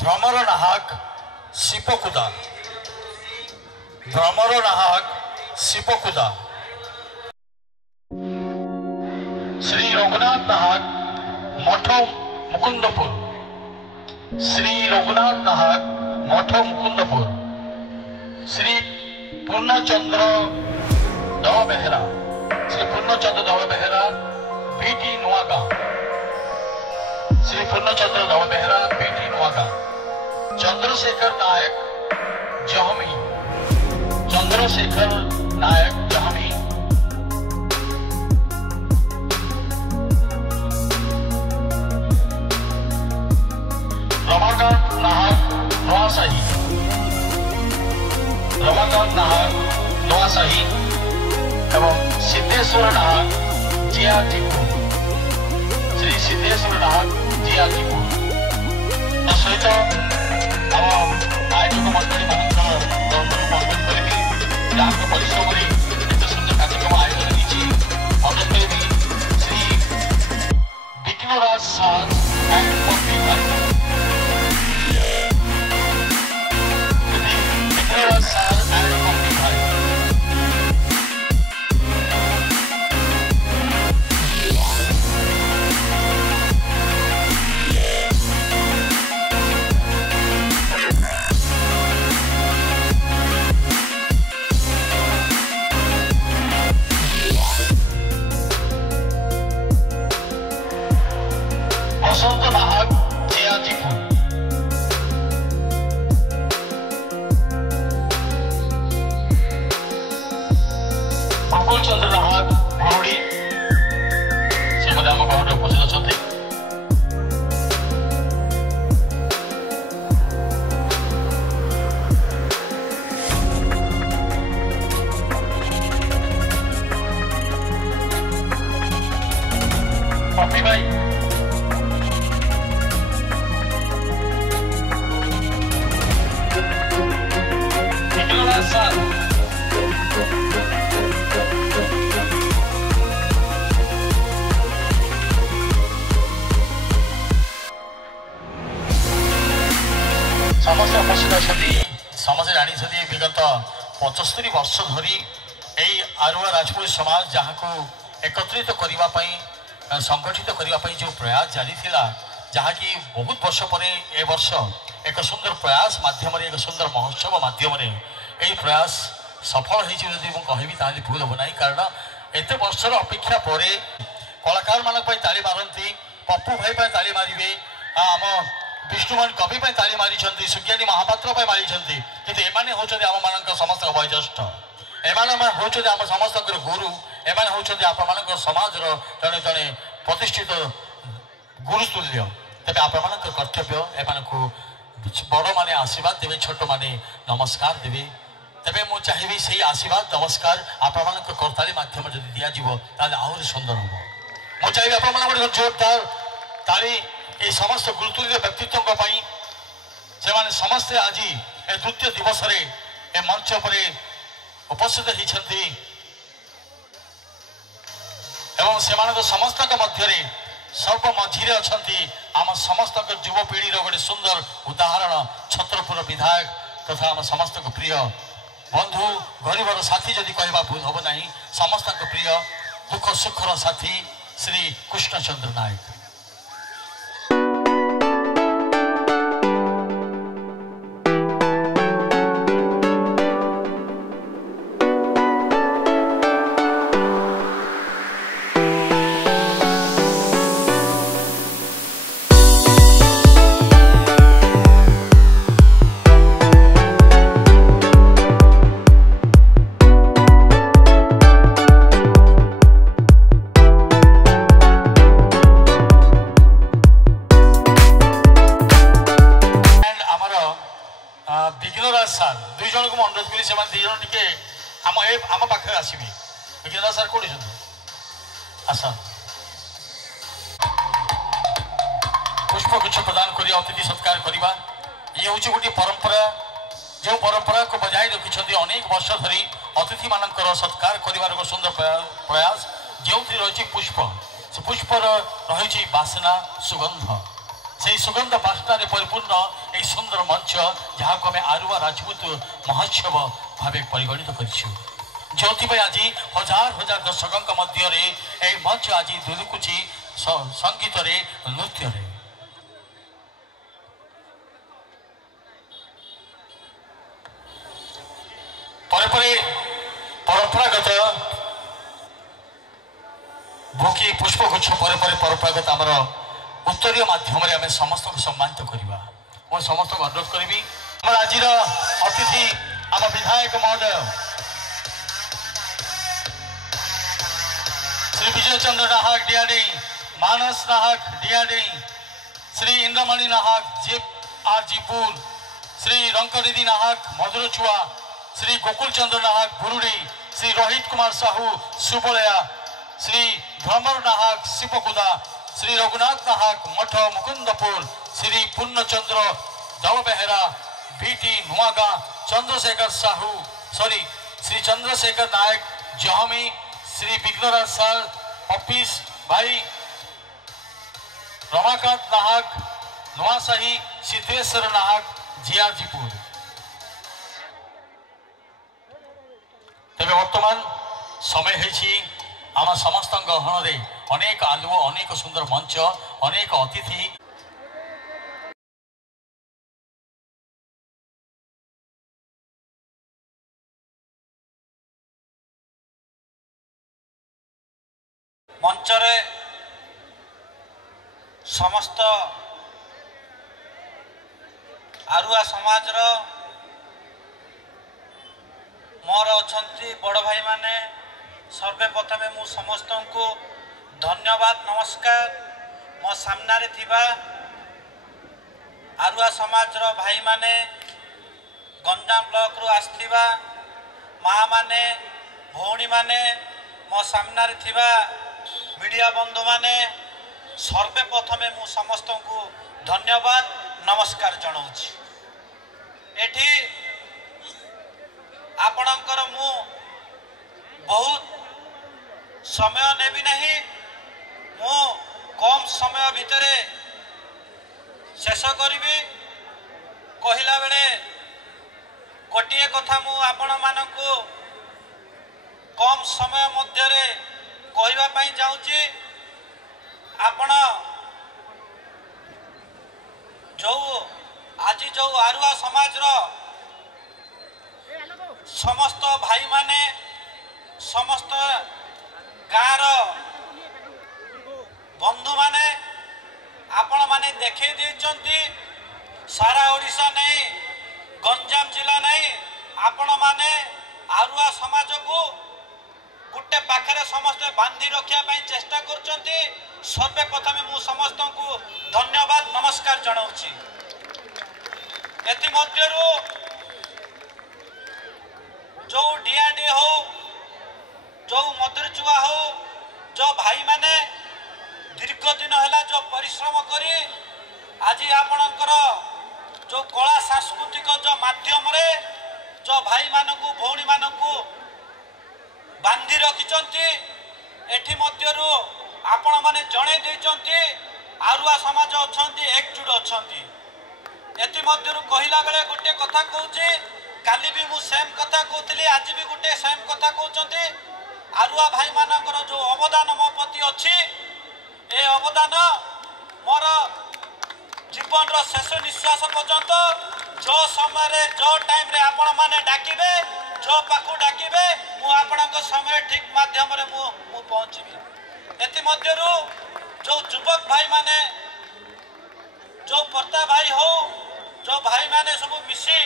भ्रमर नाहक शिपकुदा भ्रमर नाहक शिपकुदा श्री रघुनाथ नाहक मठ मुकुंदपुर श्री रघुनाथ नाहक मठ मुकुंदपुर श्री पूर्णचंद्र दव बेहरा श्री पूर्णचंद्र दव बेहरा बीटी नुआगांव श्री पूर्णचंद्र दव बेहरा बीटी नुआगांव चंद्रशेखर नायक जहमी चंद्रशेखर नायक जहमी रमाकांत नाहक नवासाही रमाकांत नाहक नवासाही एवं सिद्धेश्वर नाहक जियाटीपुर श्री सिद्धेश्वर नाहक जियाटीपुर सहित आम आयोजक मंडली मान परिश्रम एत सुंदर कार्यक्रम आयोजन होती श्री विघ्नराज सार एंड पंपी भाई विघ्नराज सार एंड पंपी भाई बसंत नाहक जियाटीपुर मुकुल चंद्र नाहक भरुड़ी से आम घर उपस्थित अच्छा पप्पी भाई समस्त उपस्थित अच्छा समस्त जानी विगत 75 वर्ष धरी यही आरुआ राजपूत समाज जहाँ को एकत्रित करने संगठित करने जो प्रयास जारी थिला जहाँकि बहुत वर्ष पर ए वर्ष एक सुंदर प्रयास माध्यम एक सुंदर महोत्सव माध्यम यही प्रयास सफल होती कहबी ताली भूल हम ना कारण एत वर्षर अपेक्षा पर कलाकार मान ताली मारती पप्पू भाई ताली मारे आम विष्णुमान कवि ताली मारी सुज्ञानी महापात्र मारी कि एम आम मान समस्त वयोज्येष्ठ एम आम समस्त गुरु एम आप समाज जड़े जड़े प्रतिष्ठित गुरुतुल्य तेज आप कर्तव्य एम बड़ माने आशीर्वाद देवे छोट माने नमस्कार देवे तेरे मुझे चाहिए से आशीर्वाद नमस्कार आपण करताली मध्यम जब दिज्व आहरी सुंदर हम मुझे चाहिए आप जोरदार ताली ये समस्त गुरुतुल्य व्यक्तित्व से समस्ते आज ए द्वितीय दिवस ए मंच पर उपस्थित होती एवं से समस्त मध्य सर्व मझीरे अच्छा आम समस्त युवपीढ़ी गोटे सुंदर उदाहरण छत्रपुर विधायक तथा आम समस्त प्रिय बंधु गरीबर साथी जदि कहवा भूल हम ना समस्त प्रिय दुख सुखर साथी श्री कृष्णचंद्र नायक विघ्नराज सार दुई जन को अनुरोध करी से दुई टे आम पाखे आसबे विघ्नराज सार कौन आस पुष्पगुच्छ प्रदान कर अतिथि सत्कार करवा ये हूँ गोटे परंपरा जो परंपरा को बजाय रखिंट अनेक वर्ष धरी अतिथि मान सत्कार कर सुंदर प्रयास जो रही पुष्प से पुष्पर रही बासना सुगंध से सुगंध बास्नारे परिपूर्ण यह सुंदर मंच जहाँ को आम आरुआ राजपूत महोत्सव भाव परिगणित करूँ जो आज हजार हजार दर्शकों मध्य मंच आज दुलुकुची संगीत नृत्य परंपरागत भूखी पुष्पगुच्छ परंपरागत आमर उत्तरीय माध्यम आम समस्त को सम्मानित करवा और समस्त को अनुरोध करी आज अतिथि आम विधायक महोदय श्री विजय चंद्र नाहक डियाडी, मानस नाहक डियाडी, श्री इंद्रमणि नाहक जीपुर, श्री रंकनिधि नाहक मधुरचुआ, श्री गोकुल चंद्र नाहक बुरुड़ी, श्री रोहित कुमार साहू सुबलया, श्री भ्रमर नाहक शिवकुदा, श्री रघुनाथ नाहक मठ मुकुंदपुर, श्री पूर्णचंद्र दलबेहरा बीटी नुआगा, चंद्रशेखर साहू श्री चंद्रशेखर नायक जहमी, श्री विघ्नराज सर ऑफिस भाई रमाकांत नाहक नुआसाही, सिद्धेश्वर नाहक जियाजीपुर। तेज बर्तमान समय आम समस्त गहन अनेक आलुओ अनेक सुंदर मंच अनेक अतिथि मंचरे समस्त आरुआ समाज मोर अच्छी बड़ भाई माने सर्वप्रथम मु समस्त को धन्यवाद नमस्कार मो सामने थिबा आरुआ समाज भाई माने गंजाम ब्लॉक रु आसथिबा माँ माने भौणी माने मो सामने थिबा मीडिया बंधु माने सर्वप्रथम मु समस्त को धन्यवाद नमस्कार जनाऊँगी। एठी आपणकर मु बहुत समय नेबी नहीं मु कम समय भितर शेष करी कहला बेले गोटे कथा मु आपण मानकु कम समय मध्य कहवाई चाहूँगी आपण जो आज जो आरुआ समाज समस्त भाई माने समस्त गाँव बंधु माने आपण माने देखे देचंती सारा ओडिशा नहीं गंजाम जिला नहीं आपण माने आरुआ समाज को गोटे पाखरे समस्त बांधी रखा चेष्टा करचंती सर्वप्रथम मु समस्त को धन्यवाद नमस्कार जनाऊँगी। एतिमध्यरु जो डीआरडी हो जो मधुरचुआ हो जो भाई माने दीर्घ दिन है जो परिश्रम करी आज आपणकर जो कला सांस्कृतिक जो माध्यम रे जो भाई मानकु भौणी मानकु बांधी रखिचंती एठी मध्यरु आपण माने जणे देचंती आरुआ समाज अछंती एकजुट अछंती। एति मध्यरु कहिला बेले गोटे कथा कहूची काली भी मु सेम कथा कहतली आज भी गोटे सेम कथा कहउचंती आरुआ भाई मानकर जो अवदान मो प्रति अछि ए अवदान मोर जीवन रो शेष निश्वास पर्यंत जो समय जो टाइम रे आपण माने डाकिबे जो पाखु डाकिबे मु आपणक समय ठीक माध्यम रे मु पहुंचबी। एति मध्यरु जो युवक भाई माने जो पर्ता भाई हो जो भाई माने सब मिसी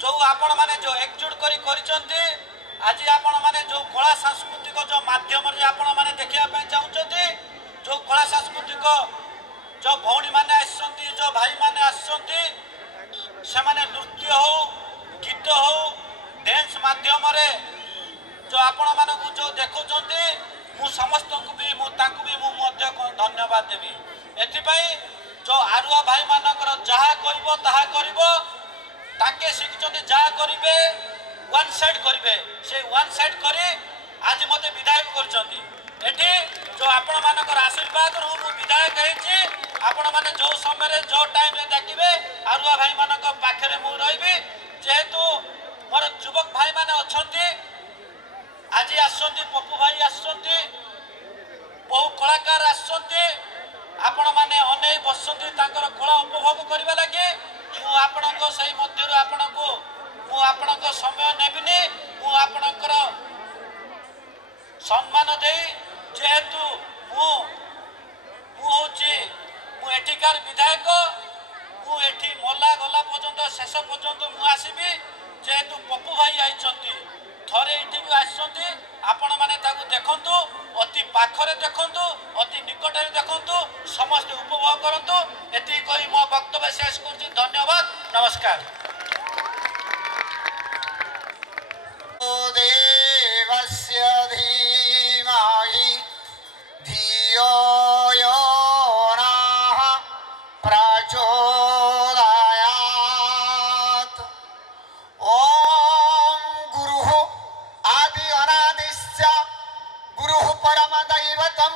जो आपण माने जो एकजुट करिचंती आज आपण माने जो कला सांस्कृतिक जो माध्यम रे आपण माने देखिया पे चाहउचंती जो कला सांस्कृतिक जो भौणी माने आसचंती जो भाई माने आसचंती से माने नृत्य हो गीत हो डांस माध्यम रे जो आपण मानकु जो देखुचंती मु समस्त को भी मु ताकु भी मु मध्य धन्यवाद देबी। एथि पई जो आरुआ भाई मानकर जहा करिवो ताहा करिवो ताके शिखचंती जहा करिवे वन साइड करिवे से वन साइड करी आज मते विधायक करचंती। एठी जो आपण मानकर आशीर्वाद रु मु विधायक हेछि आपण मैंने जो समय जो टाइम डाकिबे आरुआ भाई मान पाखे मु रही जेहेतु मोर युवक भाई मैंने अच्छा आज आसुच्च पप्पू भाई आसुच्च बहु कलाकार आसुच्च आपण मैंने अने बसुच्च कला उपभोग करने लगे मध्य आपण समय नेबिनी मुझर सम्मान दे जेहेतु मुझिकार विधायक मुझे मला गला पर्यंत शेष पर्यंत मुसबि जेहेतु पप्पू भाई आई थरे ये आसती आपण मैंने देखु अति पाखरे देखु अति निकट देखु समस्त उपभोग करूँ ये कही मो वक्तव्य शेष कर धन्यवाद नमस्कार। देवस्य धीमहि धियो यो नः प्रचोदयात्। ॐ गुरुः आदि अनादिश्च गुरुः परमदैवतं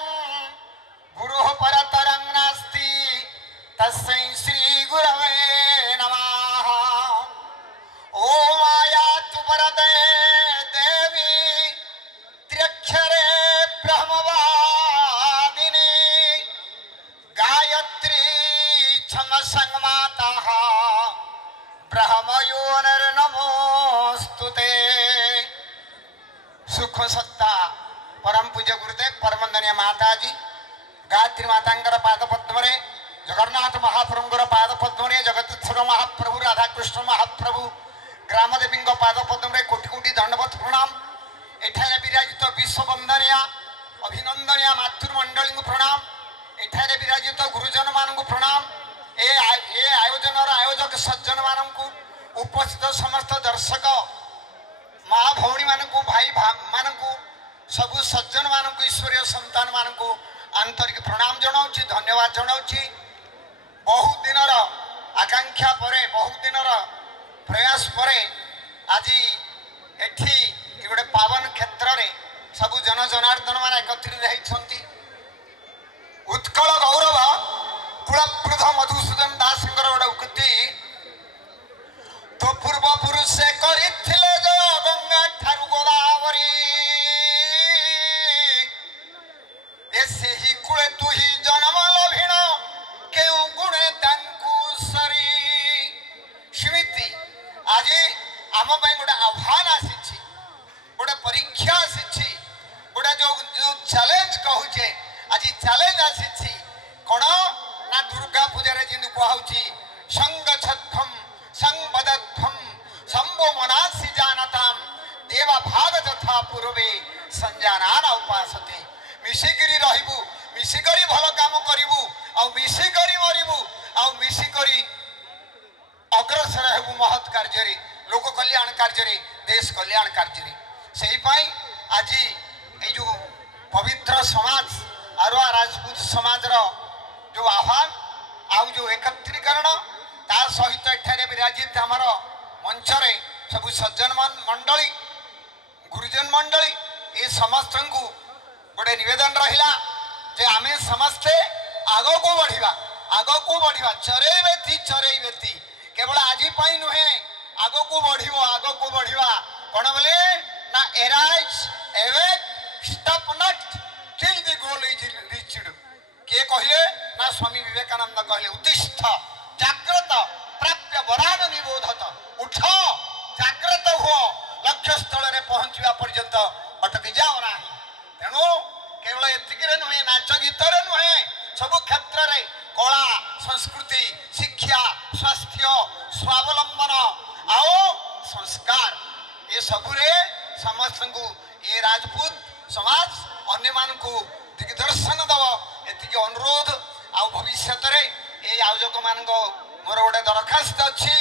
गुरुः परतरं नास्ति तस्मै श्रीगुरवे नमः। ॐ आयातु वरदे देवी त्र्यक्षरे ब्रह्मवादिनी गायत्री क्षम संमातः ब्रह्मयोनिर्नमोस्तुते। सुख सत्ता परम पूज्य गुरुदेव परमंदनीय माताजी गायत्री मातांकर पाद पद्मरे जगन्नाथ महाप्रभुंकर पाद पद्मरे जगतीश्वर महाप्रभु राधाकृष्ण महाप्रभु ग्रामदेवी पाद पद्मरे कोटि कोटि दंडवत प्रणाम। एठारे विराजित विश्ववंदनीय अभिनंदनीय मातृमंडली प्रणाम। एठारे विराजित गुरुजन मानक प्रणाम। ए आयोजन आयोजक सज्जन मानक उपस्थित समस्त दर्शक माँ भौणी मानक भाई मानक सबु सज्जन मानक ईश्वरीय संतान मानक आंतरिक प्रणाम जनाऊँ धन्यवाद जनाऊँ। बहुत दिन आकांक्षा परे बहुत दिन प्रयास परे आज एठी गोटे पावन क्षेत्र में सबु जन जनार्दन मान एकत्रित होती। उत्कल गौरव कुलप्रध मधुसूदन दास गोटे उक्ति तो पूर्व पुरुष करथिले जय गंगा ठारू गोदावरी ऐसे ही कुले तू ही जन्म लभिण केउ गुणे तांकु सरी। स्मृति आज आम गोटे आह्वान आसी गोटे परीक्षा आसी गोटे जो चैलेंज कहूचे आज चैलेंज आसी कौन ना दुर्गा पूजा जिन कहुची संगच्छध्वम संबद्धम शंभो मनासी जानताम देवा भाग तथा पूर्वे संजाना उपासते। मिशिकरी रहबू मिशिकरी भल काम करिबू आ मिशिकरी मरिबू आ मिशिकरी अग्रसर हेबू महत् कार्य लोक कल्याण कार्य देश कल्याण कार्य से आज ये जो पवित्र समाज आरुआ राजपूत समाज जो आह्वान आउ जो एकत्रीकरण ता सहित एठारे विराजित आमर मंचरे सबु सज्जन मंडली गुरुजन मंडली ये समस्त को गोटे निवेदन रहिला जे आमे समस्ते आग को बढ़िबा चरैबेती केवल आज नुहे आग को बढ़िबा कौन बोले ना arise awake stop not till the goal is reached. के कहिले ना स्वामी विवेकानंद कहले उत्तिष्ठ जाग्रत प्राप्य वरान निबोधत। उठ जाग्रत हो लक्ष्य स्थल रे पहुंचवा पर्यंत अटकी जाओ ना। तेणु केवल एतिकरे नुहे नाच गीतर नुहे सब क्षेत्र रे कला संस्कृति शिक्षा स्वास्थ्य स्वावलंबन आओ संस्कार ये सबुरे समस्त को ये राजपूत समाज अन्य मान को दिग्दर्शन दब एति अनुरोध आ भविष्य ये आयोजक मान मोर गोटे दरखास्त अच्छी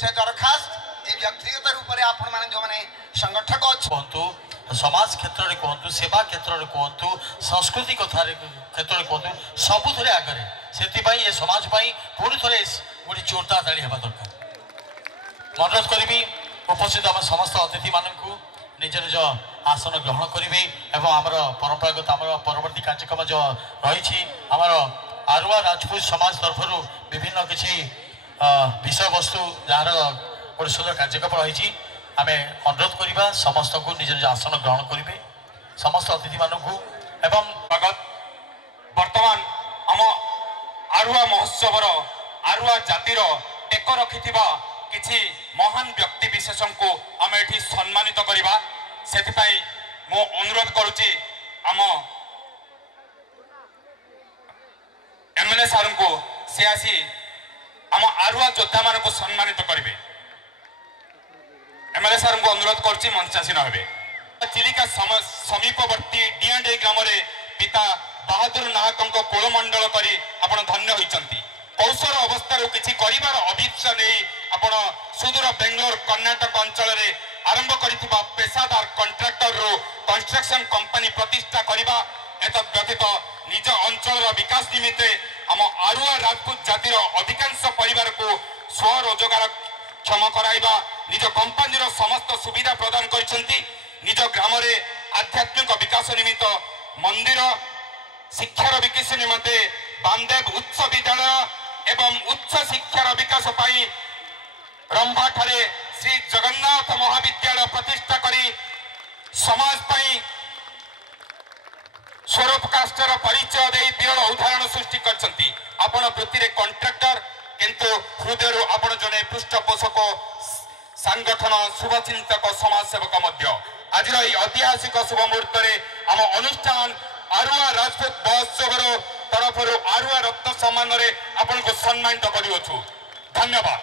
से दरखास्त ये व्यक्तिगत रूप से आपण मैंने जो मैंने संगठक कहतु समाज क्षेत्र में कहतु सेवा क्षेत्र में कहतु संस्कृति कथा क्षेत्र में कहतु सबु थे आगे से समाज पुणी थे गोटे जोरदार ताली हवा दरकार। अनुरोध करी उपस्थित आम समस्त अतिथि मानू निज निज आसन ग्रहण करेंगे एवं आमर परंपरागत आमर परवर्ती कार्यक्रम जो रही आमर आरुआ राजपूत समाज तरफ विभिन्न किसी विषय वस्तु जार गोटे सुंदर कार्यक्रम रही आम अनुरोध करवा समस्त को निज निज आसन ग्रहण करेंगे समस्त अतिथि मानू एवं स्वागत वर्तमान आम आरुआ महोत्सव आरुआ जातिर टेक रखि किछि महान व्यक्ति विशेष को आम ये सम्मानित करवा से मो अनुरोध करुच्ची आम एमएलए सार को सी आसी आम आरुआ योद्धा मान को सम्मानित करेंगे एमएलए सार को अनुरोध करुच्ची मंचासीन हे चिलिका समीपवर्ती डिआंडे ग्राम पिता बहादुर नायकों कोलमंडल कर आपण धन्य होती कौशल अवस्था किसी कर अभिप्सा नहीं आपण सुदूर बेंगलोर कर्णाटक अंचल आरंभ कर पेशादार कंट्राक्टर कंस्ट्रक्शन कंपनी प्रतिष्ठा करने एत व्यतीत निज अंचल विकास निमित्त आम आरुआ राजपूत जातिर अधिकांश परिवार को स्वरोजगार क्षम कराइबा निज कंपनी समस्त सुविधा प्रदान करछंती निज ग्राम आध्यात्मिक विकास निमित्त मंदिर शिक्षार विकास निमित्ते बामदेव उच्च विद्यालय एवं उच्च शिक्षार विकास पाई रंभा ठारे श्री जगन्नाथ महाविद्यालय प्रतिष्ठा करी समाज पाई स्वरूप काष्टर परिचय दे विरल उदाहरण सृष्टि करछंती आपण वृत्ति रे कॉन्ट्रैक्टर किंतु हृदय आपण जने पृष्ठपोषक संगठन शुभचिंतक समाजसेवक मध्य आज ऐतिहासिक शुभ मुहूर्त आम अनुष्ठान आरुआ राजपूत महोत्सव तरफ आरुआ रत्न सम्मान आपण को सम्मानित करूँ धन्यवाद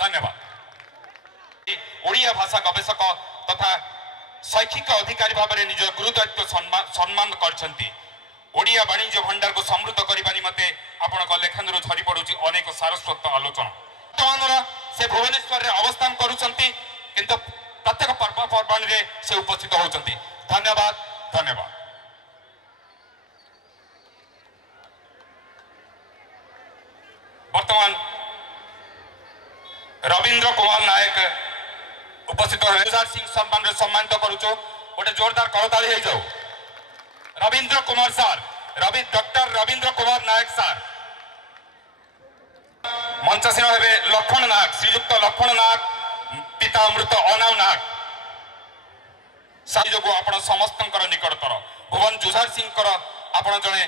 धन्यवाद ओडिया भाषा गवेषक तथा शैक्षिक अधिकारी भाव में निज गुरुदायित्व सम्मान करछंती ओडिया वाणिज्य भंडार को समृद्ध करने निमते आपण लेखन झरी पड़ुची अनेक सारस्वत आलोचना वर्तमान से भुवनेश्वर अवस्थान करुछंती किंतु प्रत्येक पर्वपर्वाणी रे से उपस्थित होचंती धन्यवाद धन्यवाद वर्तमान रविंद्र कुमार नायक उपस्थित जुझार सिंह सम्मान सम्मानित करुचु गोटे जोरदार करताली हो जाऊ रविंद्र कुमार सार डॉक्टर रविंद्र कुमार नायक सार मंचासीन हे लक्ष्मण नायक श्रीयुक्त लक्ष्मण नायक पिता मृत अनाव नायक जो आपण समस्त निकटतर भुवन जुझार सिंह आपण जड़े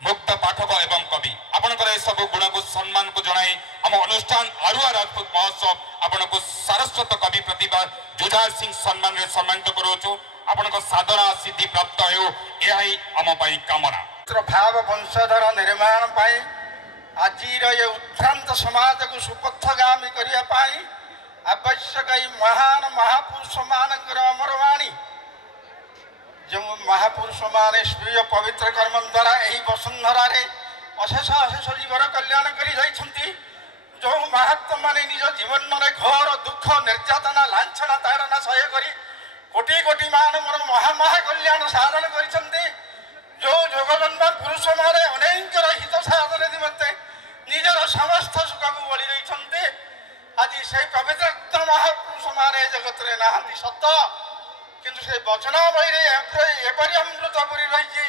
मुक्त पाठक एवं कवि आपणकर सब गुण को सम्मान को जनाई आम अनुष्ठान आरुआ राजपूत महोत्सव आपण को सारस्वत कवि प्रतिभा जुझार सिंह सम्मान में सम्मानित करूँ आपण साधना सिद्धि प्राप्त हो आम कामना भाव वंशधर निर्माण पाई आज ये उत्थांत समाज को सुपथगामी करने आवश्यक महान महापुरुष मानकर अमरवाणी जो महापुरुष माने स्वीय पवित्र कर्म द्वारा यही वसुंधरा अशेष अशेष जीवर कल्याण कर जो महात्मा माने निज जीवन में घोर दुख निर्यातना लाछना ताड़ना सह्य कर कोटि कोटि मानव महामहा कल्याण साधन कर जो जोगजन्म पुरुष माने अनेक हित साधन निमंते निजर समस्त सुख को बलि देते आज से पवित्र महापुरुष माने जगत रे नहांती सत किंतु से वचनावली एपरी अमृत पुरी रही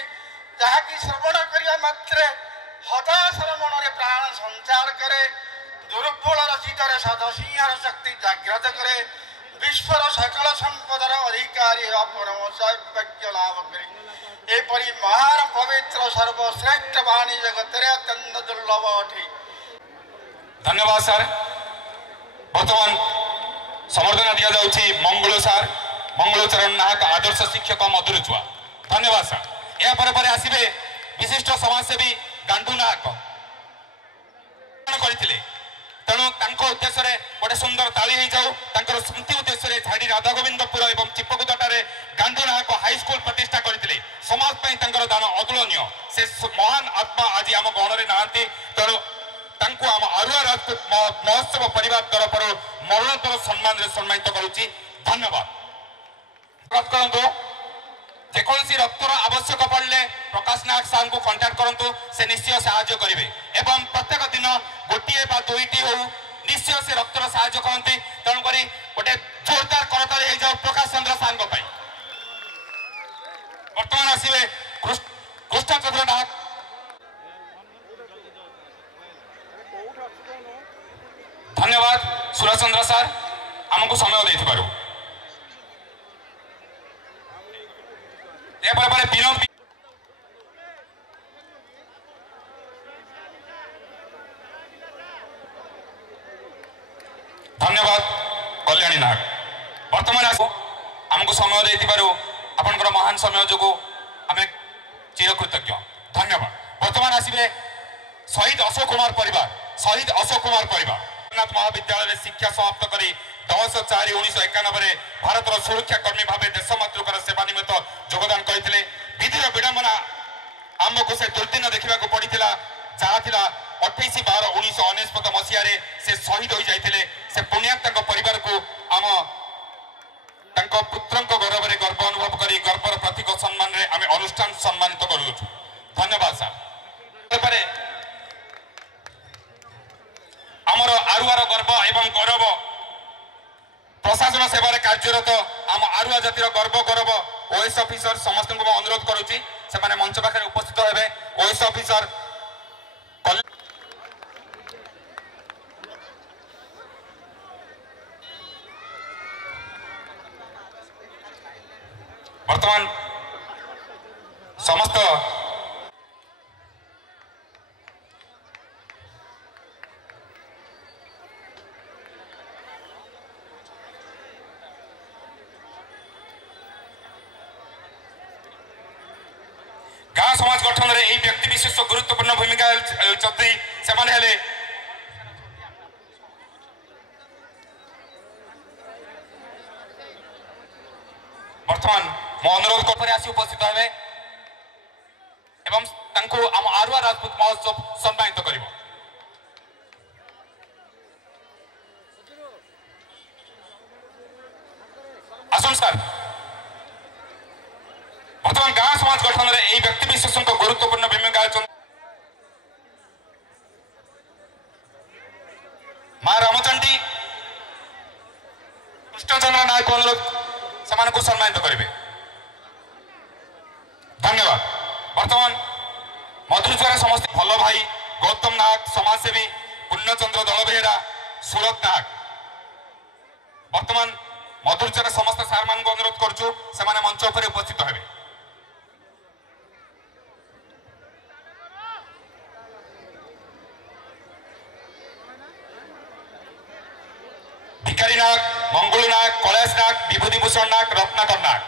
जहाँकि श्रवण करने मात्रे हताशर मन प्राण संचार करे दुर्बल चित्तर सदसिंहार शक्ति जागृत करे विश्वर सकल संपदर अधिकारी परम सौभाग्य लाभ करे एपरी महान पवित्र सर्वश्रेष्ठ वाणी जगत अत्यंत दुर्लभ अटे धन्यवाद सर बर्तमान समर्धना दि जाउछि मंगल सर मंगलचरण नायक आदर्श शिक्षक मधुर छुआ धन्यवाद सर या पर आसबे विशिष्ट समाजसेवी गांडू नायक करथिले तेणु उद्देश्य गोटे सुंदर ताली हो जाऊ स्मृति उद्देश्य झाड़ी राधा गोविंदपुर और चिपकुदाटे गांडू नायक हाईस्कल प्रतिष्ठा करते समाज दान अतुलनीय से महान आत्मा आज आम गण ना तेणु आम आरुआ राजपूत महोत्सव परिवार तरफ मरणोत्तर सम्मान सम्मानित करुच्ची धन्यवाद करंतु जेकोसी रक्तर आवश्यक पड़े प्रकाश नायक सार को कंटाक्ट करंतु से निश्चय साहाय्य करेंगे एवं प्रत्येक दिन गोटे बा दुईटी हो निश्चय से रक्तर साहाय्य करते तेणुक गोटे जोरदार करताली हो जाओ प्रकाश चंद्र सार बर्तमान आसवे कृष्णचंद्र नायक धन्यवाद सुरेश चंद्र सर आमको समय देथिबारु विनोद धन्यवाद कल्याणी नाग वर्तमान आमको समय देथिबारु आपनकर महान समय जो आम चिरकृतज्ञ धन्यवाद। वर्तमान आसवे शहीद अशोक कुमार परिवार जगन्नाथ महाविद्यालय शिक्षा समाप्त कर 10/4/1991 भारत सुरक्षा कर्मी भाव देश मातृकार सेवा निमित्त योगदान करते विधिर विडंबना आमको से दुर्दिन देखा पड़ा जहाँ 28/12/1969 मसीह से शहीद हो जाते से पुण्यात्मा परिवार को आम पुत्र गौरव में गर्व अनुभव कर गर्वर प्रतीक सम्मान आम अनुष्ठान सम्मानित करूँ। धन्यवाद सर। आमर आरुआर गर्व एवं गौरव प्रशासन सेवार कार्यरत आम आरुआ जातिर गर्व गौरव ओएस ऑफिसर समस्त को अनुरोध करुच्ची से मंच पाखे उपस्थित होबे। ओएस ऑफिसर वर्तमान समस्त गाँ समाज गठन में यही व्यक्ति विशेष गुरुत्वपूर्ण भूमिका से वर्तमान मो अनुरोध कर आसी उपस्थित हे एवं आम आरुआ राजपूत महोत्सव सम्मानित कर आसन सर। वर्तमान गाँ समाज गठन में यही व्यक्ति विशेष गुरुत्वपूर्ण भूमिका माँ रामचंडी कृष्णचंद्र नायक अनुरोध को सम्मानित करेंगे। धन्यवाद। वर्तमान मधुचरा समस्त भल भाई गौतम नाग समाजसेवी पूर्णचंद्र दलबेहरा सूरत नाग वर्तमान मधुचरा समस्त सार मान अनुरोध करुचु से मंच उपर उपस्थित हेबे। भिकारी नाग मंगलू नाग कैलाश नाग विभूतिभूषण नाग रत्नाकर नाग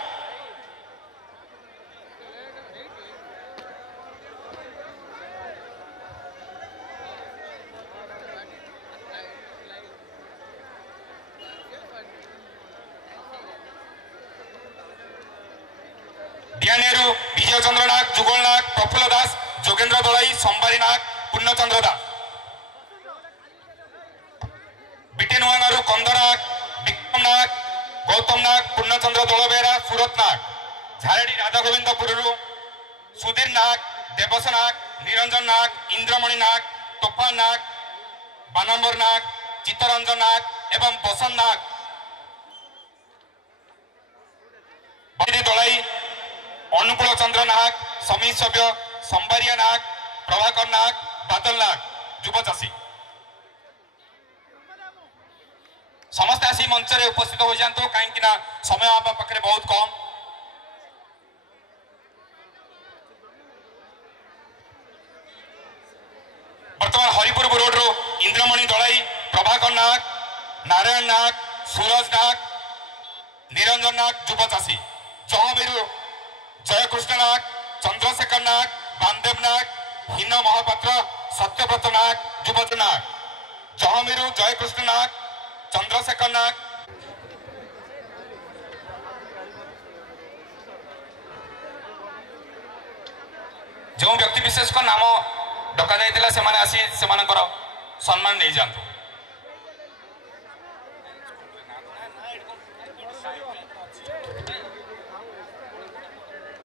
डियानेरु विजय चंद्र नाग जुगल नाग प्रफुल्ल दास जोगेंद्र दलाई संबारी नाग पूर्णचंद्र दास बिटेनुआंगारु कंद नाग विक्रम नाग गौतम नाग पूर्णचंद्र दलबेहरा सूरत नाग झारेडी राधा गोविंदपुर सुधीर नाग देवस नाग निरंजन नाग इंद्रमणि नाग तोफा नाग बानंबर नाग चित्तरंजन नाग एवं बसंत नाग दलाई अनुकूल चंद्र नाग समीर सभ्य संबारिया नाग प्रभाकर नाग बादल नाग युवा चाषी समस्त आसी मंच में उपस्थित हो जाते कहीं समय आप पाखे बहुत कम। वर्तमान हरिपुर रोड रो इंद्रमणि दलाई प्रभाकर नाग नारायण नाग सूरज नाग निरंजन नाग युवा चाषी जहाबीर जयकृष्ण नाग चंद्रशेखर नाग बांदेव नाग हीन महापात्र सत्यव्रत नाग युवज नाग जहाबीर जयकृष्ण नाग चंद्रशेखर नाग जो व्यक्ति विशेष का नाम डका जाइतिला से माने आसी से मानकर सम्मान नहीं जानतो।